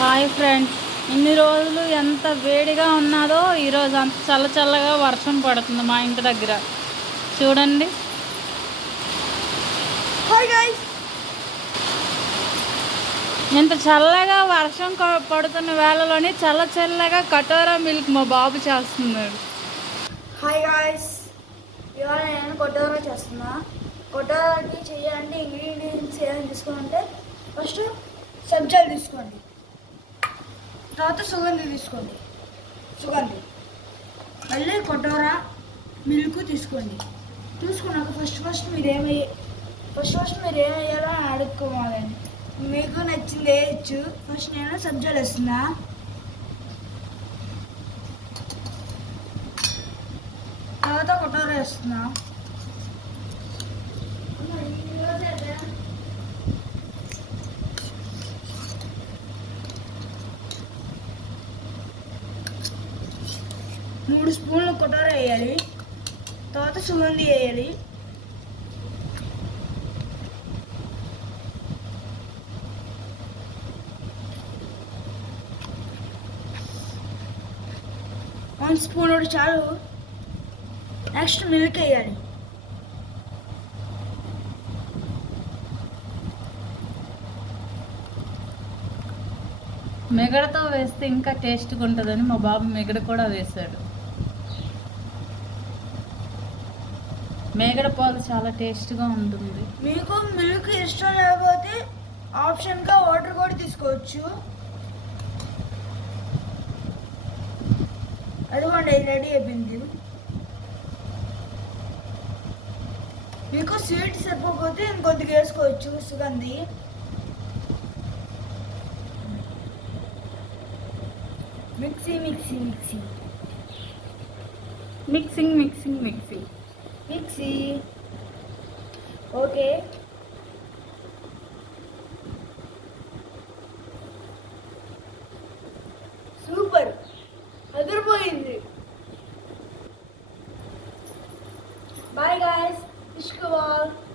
Hi friends. ఇన్ని రోజులు ఎంత వేడిగా ఉన్నదో ఈరోజు అంత చల్ల చల్లగా వర్షం పడుతుంది మా ఇంటి దగ్గర. చూడండి. ఇంత చల్లగా వర్షం పడుతున్న వేళలోని చల్ల చల్లగా కటోరా మిల్క్ మా బాబు చేస్తున్నాడు. హాయ్ గాయస్ ఇవాళ నేను కొట్టోరా చేస్తున్నా. కొట్టోరాకి చేయాలంటే ఇంగ్రీడియంట్స్ ఏమైనా తీసుకోవాలంటే ఫస్ట్ సబ్జాలు తీసుకోండి. తర్వాత సుగంధి తీసుకోండి. సుగంధి. మళ్ళీ కొట్టోరా మిల్క్ తీసుకోండి. చూసుకున్నాక ఫస్ట్ ఫస్ట్ మీరు ఏమి ఫస్ట్ ఫస్ట్ మీరు ఏం అని అడుక్కోవాలండి. మీకు నచ్చింది వేయచ్చు. ఫస్ట్ నేను సబ్జాలు వేస్తున్నా తర్వాత కొట్టోర వేస్తున్నా. మూడు స్పూన్లు కొట్టోర వేయాలి. తర్వాత సుగంధి వేయాలి. వన్ స్పూన్ ఒకటి చాలు. నెక్స్ట్ మిల్క్ వేయాలి. మెగడతో వేస్తే ఇంకా టేస్ట్గా ఉంటుందని మా బాబు మెగడ కూడా వేశాడు. మేగడ పాలు చాలా టేస్ట్గా ఉంటుంది. మీకు మిల్క్ ఇష్టం లేకపోతే ఆప్షన్గా వాటర్ కూడా తీసుకోవచ్చు. అదిగోండి రెడీ అయిపోయింది. మీకు స్వీట్ సరిపోకపోతే ఇంకొద్దిగా వేసుకోవచ్చు సుగంధి. Mixie mixie mixie. Mixing mixing mixing. see. Okay. Super. Other boy. Bye guys. Wish.